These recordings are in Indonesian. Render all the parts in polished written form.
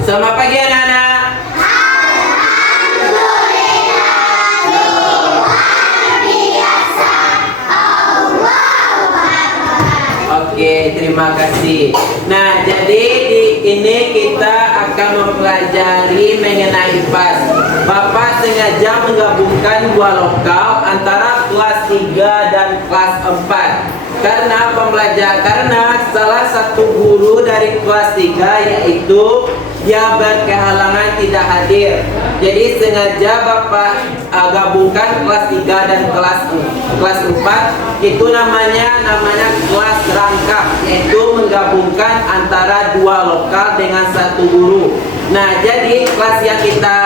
Selamat pagi anak-anak. Oke, terima kasih. Nah, jadi di ini kita akan mempelajari mengenai IPAS. Bapak sengaja menggabungkan dua lokal antara kelas 3 dan kelas 4. Karena salah satu guru dari kelas 3 yaitu dia berkehalangan tidak hadir. Jadi sengaja Bapak gabungkan kelas 3 dan kelas 4. Itu namanya kelas rangkap, yaitu menggabungkan antara dua lokal dengan satu guru. Nah, jadi kelas yang kita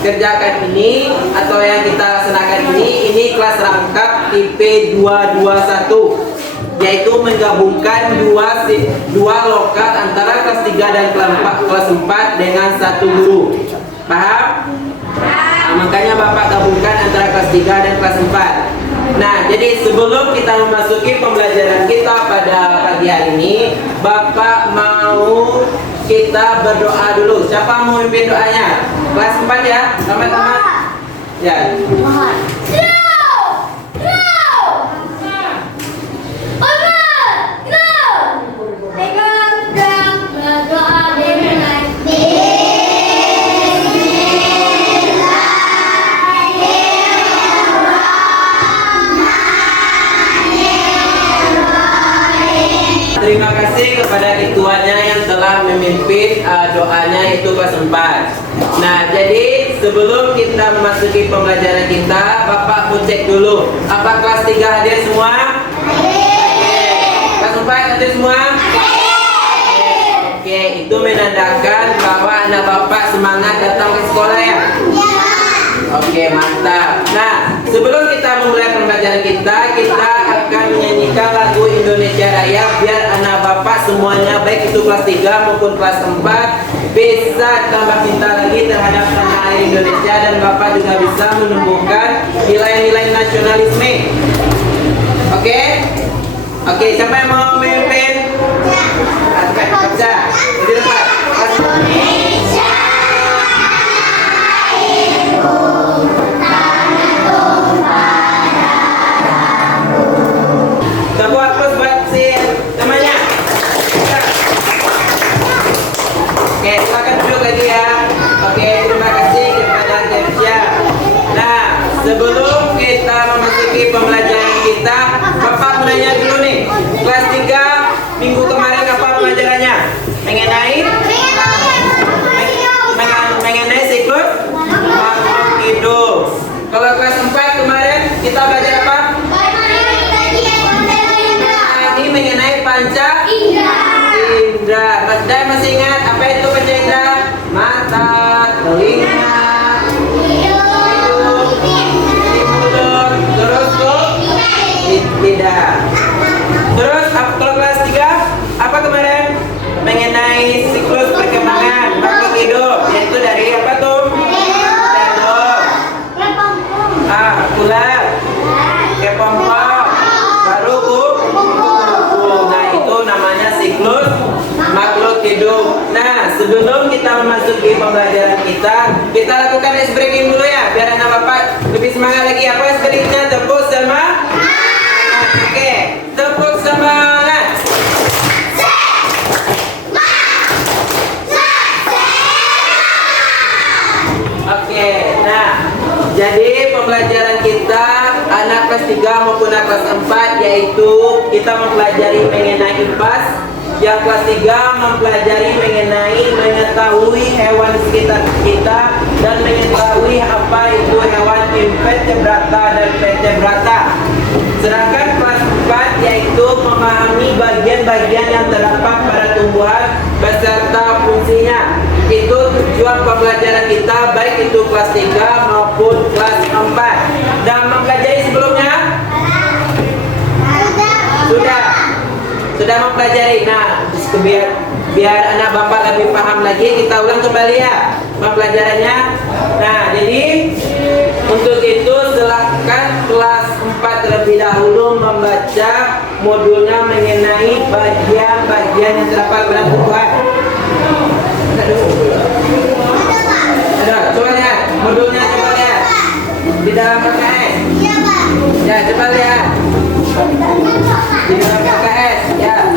kerjakan ini atau yang kita laksanakan ini kelas rangkap IP 221. Yaitu menggabungkan dua lokal antara kelas 3 dan kelas 4 dengan satu guru. Paham? Nah, makanya Bapak gabungkan antara kelas 3 dan kelas 4. Nah, jadi sebelum kita memasuki pembelajaran kita pada pagi hari ini, Bapak mau kita berdoa dulu. Siapa mau memimpin doanya? Kelas 4 ya, teman-teman. Ya. Terima kasih kepada ketuanya yang telah memimpin doanya itu kelas 4. Nah, jadi sebelum kita memasuki pembelajaran kita, Bapak mau cek dulu. Apa kelas 3 hadir semua? Kelas 4 hadir semua? Oke, itu menandakan bahwa anak Bapak semangat datang ke sekolah ya? Oke, mantap. Nah, sebelum kita memulai pembelajaran kita akan menyanyikan lagu Indonesia Raya biar anak Bapak semuanya baik itu kelas 3 maupun kelas 4 bisa tambah cinta lagi terhadap tanah air Indonesia dan Bapak juga bisa menumbuhkan nilai-nilai nasionalisme. Oke? Oke, siapa yang mau memimpin? Baca. Di depan. Indonesia. Coba hapus buat si temannya. Oke, silakan duduk lagi ya. Oke, terima kasih kepada Kersya. Nah, sebelum kita memasuki pembelajaran kita, Bapak menanya dulu nih. Kelas 3 minggu kemarin apa pelajarannya? Mengenai siklus makhluk hidup. Kalau kelas 4 kemarin kita belajar apa? Ini mengenai panca indra. Mas Day masih ingat apa itu panca indra? Mata, telinga, hidung, mulut, terus lidah. Terus kalau kelas 3 apa kemarin? Mengenai siklus perkembangan makhluk hidup, yaitu dari apa tuh? Ular, kepompong, baru kupu-kupu. Nah, itu namanya siklus makhluk hidup. Nah, sebelum kita memasuki pembelajaran kita lakukan ice breaking dulu ya, biar anak Bapak lebih semangat lagi. Apa ice breakingnya? Tepuk semangat. Oke, tepuk semangat. Oke, nah, jadi pembelajaran kita anak kelas 3 maupun anak kelas 4 yaitu kita mempelajari mengenai IPAS. Yang kelas 3 mempelajari mengenai mengetahui hewan sekitar kita dan mengetahui apa itu hewan invertebrata dan vertebrata. Sedangkan kelas 4 yaitu memahami bagian-bagian yang terdapat pada tumbuhan beserta fungsinya. Itu tujuan pembelajaran kita baik itu kelas 3 maupun kelas 4. Dan mempelajari sebelumnya? Sudah mempelajari. Nah, biar anak Bapak lebih paham lagi, kita ulang kembali ya pembelajarannya. Nah, jadi untuk itu silakan kelas 4 terlebih dahulu membaca modulnya mengenai bagian-bagian yang terdapat pada tumbuhan. Modulnya coba lihat di dalam KKS. Ya, coba lihat di dalam KKS. Ya,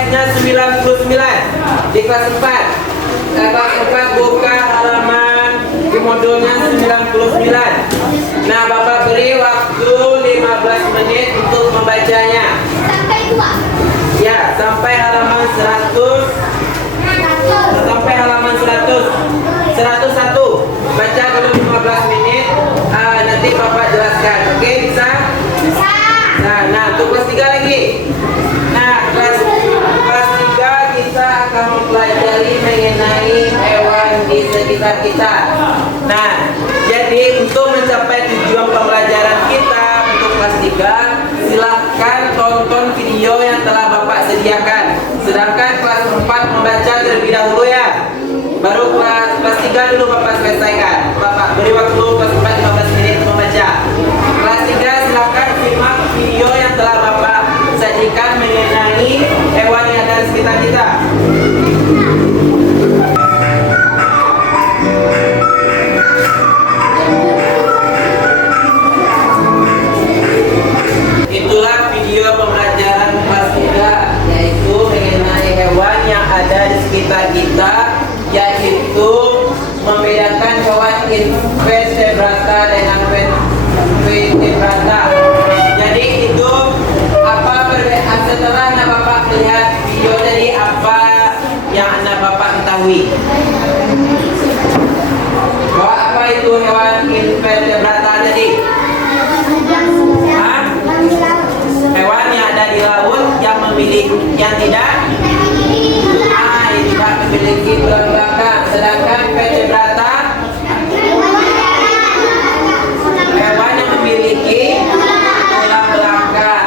hanya 99 di kelas 4. Kelas 4 buka halaman di modulnya 99. Nah, Bapak beri waktu 15 menit untuk membacanya. Ya, sampai halaman 100. Sampai halaman 101. Baca dulu 15 menit. Nanti Bapak jelaskan. Oke, bisa? Nah, untuk kelas 3 lagi. Nah, kelas 3 kita akan mempelajari mengenai hewan di sekitar kita. Nah, jadi untuk mencapai tujuan pembelajaran kita untuk kelas 3, silahkan tonton video yang telah Bapak sediakan. Sedangkan kelas 4 membaca terlebih dahulu ya. Baru kelas 3 dulu Bapak selesaikan. Bapak beri waktu kelas 4 15 menit membaca. Kelas 3 silahkan simak video yang telah Bapak sajikan mengenai hewan yang ada di sekitar kita. Itulah video pembelajaran kelas 3, yaitu mengenai hewan yang ada di sekitar kita, yaitu membedakan hewan invertebrata dengan vertebrata. Jadi itu apa perbedaan setelah Anda Bapak melihat video tadi, apa yang Anda Bapak ketahui? Bahwa apa itu hewan invertebrata tadi? Hewan yang ada di laut yang tidak memiliki tulang belakang. Sedangkan vertebrata hewan yang memiliki tulang belakang.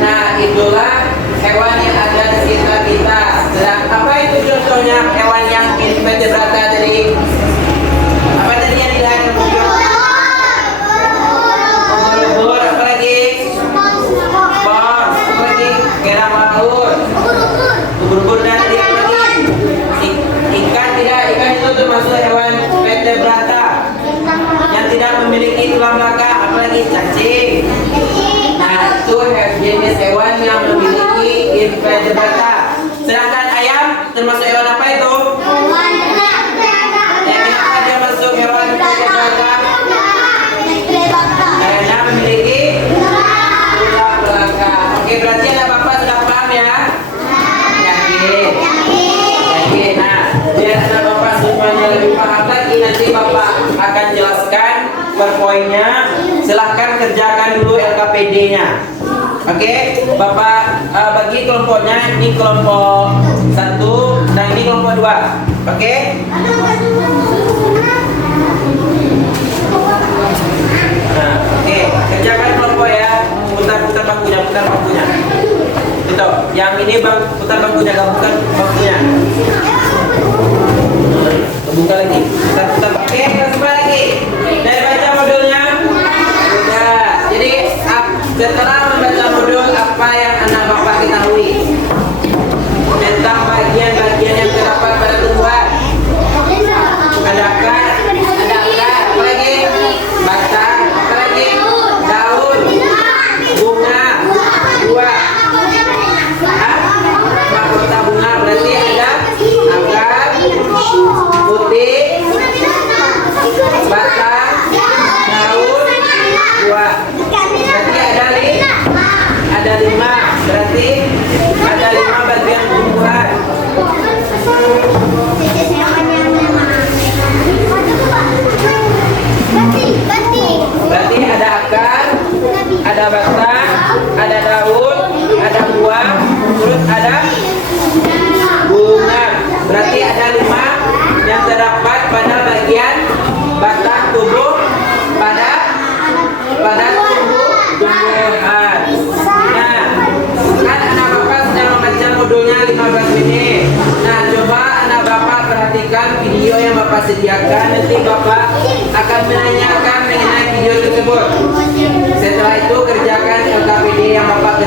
Nah, itulah hewan yang ada di sekitar kita. Sedangkan apa itu contohnya hewan yang vertebrata tadi? Apa tadi yang dilihat di video? Ubur-ubur, apa lagi? Bos, apa lagi? Kerang laut. Ubur-ubur dan dia lagi. Ikan tidak, ikan itu termasuk hewan vertebrata yang tidak memiliki tulang belakang. Apalagi cacing. Nah, itu jenis hewan yang memiliki invertebrata. Sedangkan ayam termasuk hewan apa itu? Kenapa dia masuk hewan vertebrata? Ayamnya memiliki tulang belakang. Oke, berarti ada Bapak sudah paham ya? Yakin. Nah, biar Anda Bapak semuanya lebih paham lagi, nanti Bapak akan jelaskan per poinnya. Silahkan kerjakan dulu LKPD-nya. Oke, Bapak bagi kelompoknya, ini kelompok 1 dan ini kelompok 2. Oke? Nah, oke, kerjakan kelompok ya. Putar bangkunya. Itu, yang ini putar bangkunya, bukan bangkunya. Buka lagi. Putar. Oke, coba lagi. Dari baca modulnya. Sudah. Jadi setelah membaca modul, apa yang anak Bapak ketahui tentang bagian-bagian yang terdapat pada tumbuhan? Ada akar, apa lagi? Batang, apa lagi? Daun, bunga, buah. Mahkota bunga berarti ada akar, putih, batang, daun, buah. Berarti ada 5. Berarti ada 5 bagian tumbuhan. Berarti ada akar, ada batang, ada daun, ada buah, terus ada bunga. Berarti ada 5 yang terdapat pada bagian batang tubuh pada tumbuhan. Nah, kan anak Bapak sedang membaca modulnya 15 menit. Nah, coba anak Bapak perhatikan video yang Bapak sediakan. Nanti Bapak akan menanyakan mengenai video tersebut. Setelah itu kerjakan LKPD yang Bapak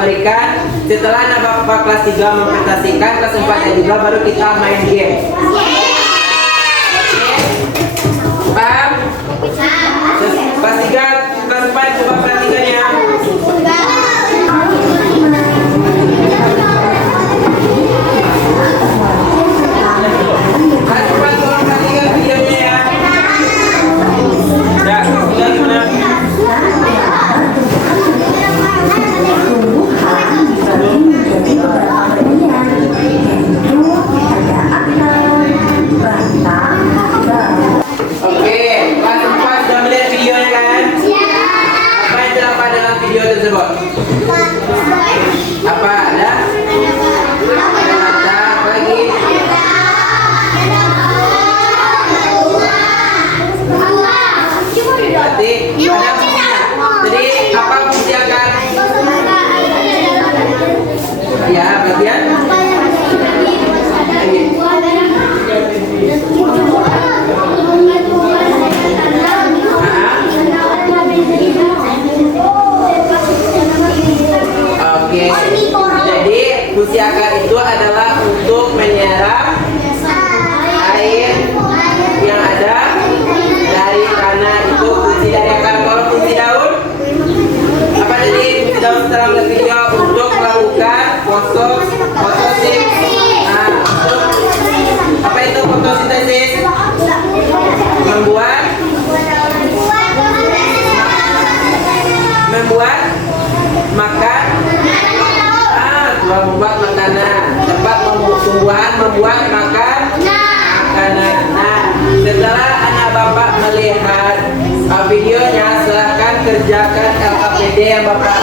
berikan. Setelah anak Bapak kelas 3 mempresentasikan, kelas 4 juga baru kita main game. dalam video tersebut? Apa ada? Ada mata, apa lagi? Berarti ada fungsinya. Jadi apa fungsi akar? Ya, bagian. Oke. Jadi fungsi akar itu adalah untuk menyerap air yang ada dari tanah, itu fungsi dari akar. Kalau fungsi daun apa tadi? Fungsi daun setelah bekerja untuk melakukan fotosintesis. Apa itu fotosintesis? Membuat makanan. Tempat tumbuhan membuat makanan. Nah, setelah anak bapak melihat videonya, silahkan kerjakan LKPD yang bapak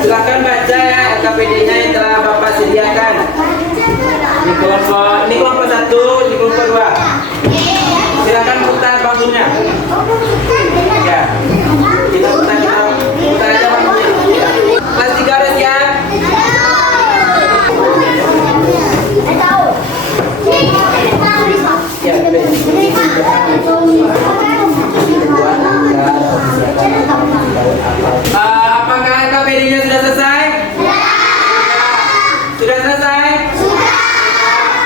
silakan baca ya LKPD-nya yang telah bapak sediakan. Ini kelompok 1, ini kelompok 2. Silakan putar bangkunya. Ya. Kita putar aja bangkunya. Kelas 3 udah siap? Ya, apakah LKPD-nya sudah selesai? Sudah selesai?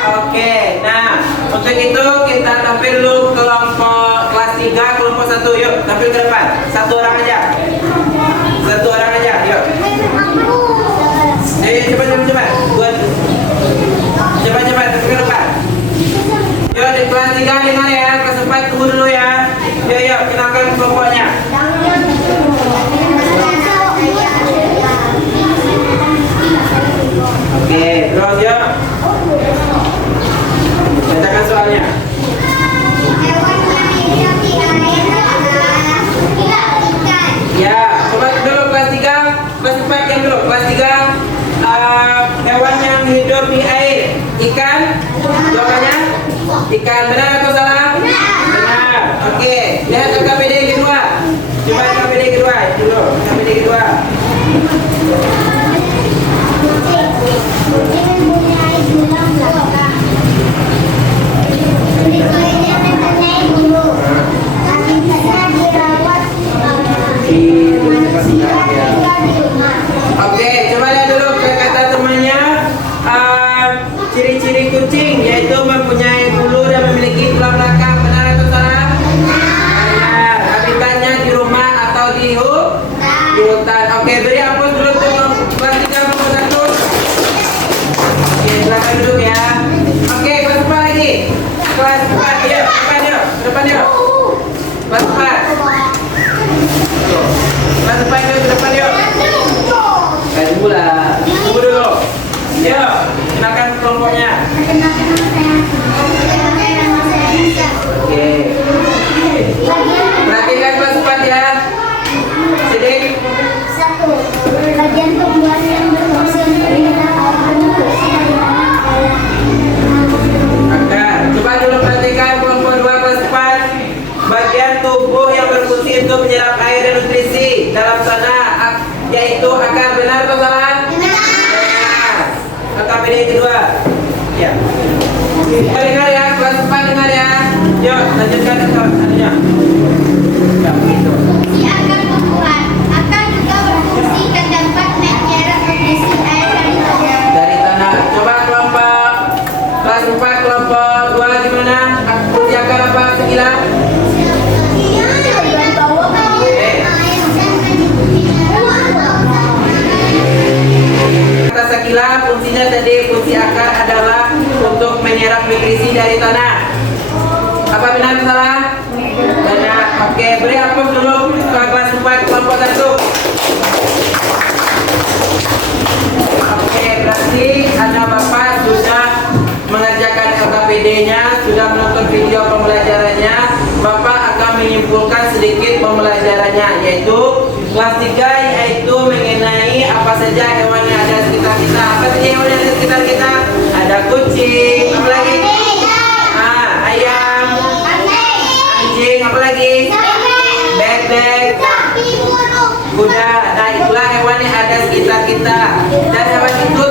Oke, nah untuk itu kita tampil dulu kelompok kelas 3, kelompok 1. Yuk, tampil ke depan. Satu orang aja, yuk. Ayo, cepat. Cepat, tampil ke depan. Yuk, di kelas 3 dengar ya, kelas 4 tunggu dulu ya. Yuk, kenalkan kelompoknya. Oke, terus yuk. Bacakan soalnya. Ya, coba dulu kelas 3, kelas 4 yang dulu. Kelas 3, hewan yang hidup di air. Ikan? Jawabannya? Ikan, benar atau salah? Benar. Oke, lihat LKPD kedua. Coba LKPD kedua dulu. LKPD kedua. Oke, coba lihat dulu kata temannya. Ciri-ciri kucing yaitu mempunyai bulu dan memiliki tulang belakang. Benar atau salah? Benar. Habitatnya di rumah atau di hutan. Oke, beri hapus dulu untuk kelas 3 kelompok 1. Oke, silakan duduk ya. Oke, kelas 4 lagi. Kelas 4, yuk, depan yuk. Kelas 4. Kelas 4 yuk, ke depan yuk. Tunggu dulu. Yuk, kenalkan kelompoknya. Oke. Perhatikan kelas 4 ya. Sidik. 1. Bagian tumbuhan yang berfungsi Akar. Coba dulu perhatikan kelompok 2 kelas 4. Bagian tubuh yang berfungsi untuk menyerap air dan nutrisi dalam tanah, yaitu akar. Benar atau salah? Benar. LKPD kedua. Ya. Dengar ya, kelas 4 dengar ya. Yuk, lanjutkan anunya. Ya, begitu. fungsi akar tumbuhan. Akar juga berfungsi dan dapat menyerap nutrisi air dari tanah. Coba kelompok kelas 4 kelompok 2 gimana? Fungsi akar apa sekilas? Kata sekilas fungsinya tadi, fungsi akar adalah untuk menyerap nutrisi dari tanah. Apa benar atau salah? Benar. Oke, beri hapus dulu ke kelas 4 kelompok 1. Oke, berarti anak bapak sudah mengerjakan LKPD-nya sudah menonton video pembelajarannya, Bapak akan menyimpulkan sedikit pembelajarannya, yaitu kelas 3, yaitu mengenai apa saja hewan yang ada di sekitar kita. Apa saja hewan yang ada di sekitar kita? Ada kucing, apa lagi? Ayam, anjing, apa lagi? Bebek, kuda. Nah, itulah hewan yang ada di sekitar kita. Dan hewan itu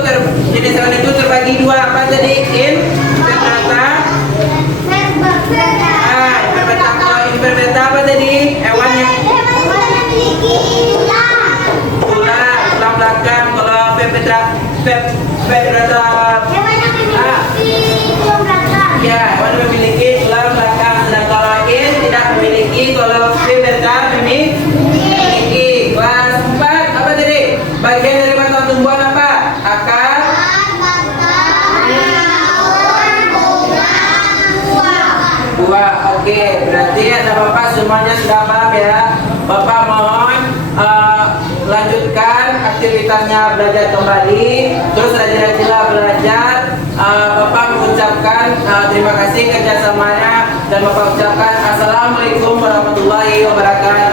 jenis hewan itu terbagi dua. Apa tadi? Invertebrata. Invertebrata. Kalau invertebrata apa tadi? Hewan yang tulang belakang. Kalau vertebrata ya, hewan yang memiliki tulang belakang. Dan kalau in tidak memiliki, kalau vertebrata memiliki. Kelas 4 apa tadi? Bagian dari batang tumbuhan apa? Akar, buah. Oke, berarti ada Bapak semuanya sudah paham ya. Bapak mohon lanjutkan aktivitasnya, belajar kembali, terus rajin-rajinlah belajar. Bapak mengucapkan terima kasih kerjasamanya, dan Bapak ucapkan assalamualaikum warahmatullahi wabarakatuh.